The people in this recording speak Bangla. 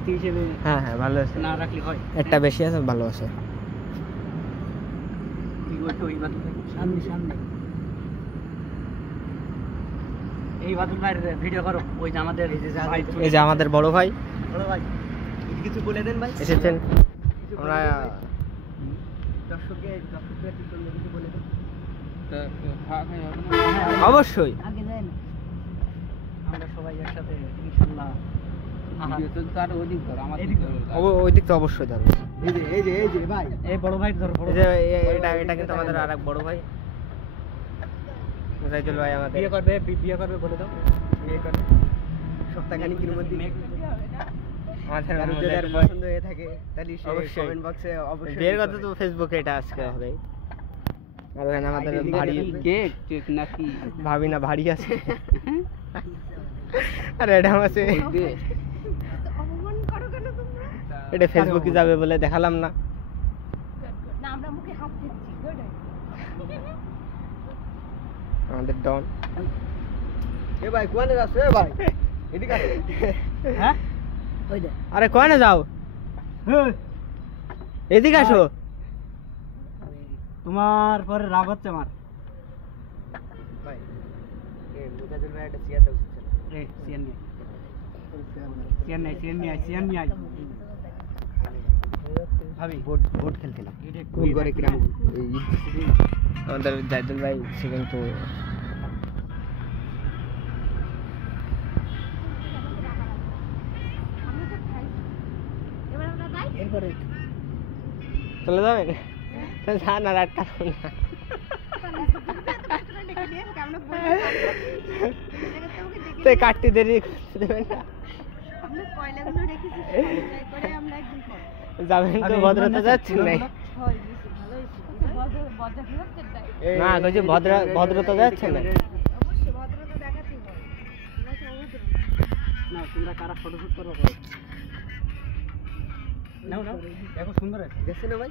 হিসেবে হ্যাঁ হ্যাঁ ভালো আছে, না রাখলে হয়। একটা বেশি আছে, ভালো আছে। সামনে সামনে এই বাদুল ভাইয়ের ভিডিও করো। ওই যে আমাদের ভাই, এই যে আমাদের বড় ভাই বড় ভাই, কিছু বলে দেন ভাই। এসেছেন। আমরা দর্শককে কিছু বলে দেন। অবশ্যই আগে যাই না, আমরা সবাই একসাথে ইনশাআল্লাহ। ওই দিক তো অবশ্যই ধরো। এই যে ভাই, এই বড় ভাই ধরো। এই যে এটা কিন্তু আমাদের আরেক বড় ভাই মুজাহিদুল ভাই, আমাদের বিয়ে করবে বলে দাও। বিয়ে করবে সপ্তাহখানিকের মধ্যে। আমাদের যাদের পছন্দ হয়ে থাকে তাহলে অবশ্যই কমেন্ট বক্সে অবশ্যই বিয়ের কথা তো ফেসবুকে এটা আজকে হবে। আর ওখানে আমাদের ভারী কেক নাকি ভাবি না ভারী আছে। আর এটা আছে, এটা ফেসবুকে যাবে বলে দেখালাম না। আমাদের ডন। এ ভাই কোয়ানে যাচ্ছে? এ ভাই এদিকে আসো। হ্যাঁ ওই দে। আরে কোয়ানে যাও? এদিকে আসো। তোমার পরে রাগ হচ্ছে আমার ভাই। মুজাহিদুল ভাই একটা চেয়ার দাও। চেয়ার নিয়ে আই। ভাবি ভোট খেলছিলাম। কোন করে কিরাম আমাদের জাহিদুল ভাই সে কিন্তু এরপরে চলে যাবেন? যান আর একটা না, তো কাটতে দেরি করতে দেবেন না। যাবেন তো ভদ্রতা যাচ্ছেন নাই না, কইছি ভদ্রতা যাচ্ছে না। না তোমরা কারা ফটোশুট করো? নাও নাও, দেখো সুন্দর আছে। গেছে না ভাই?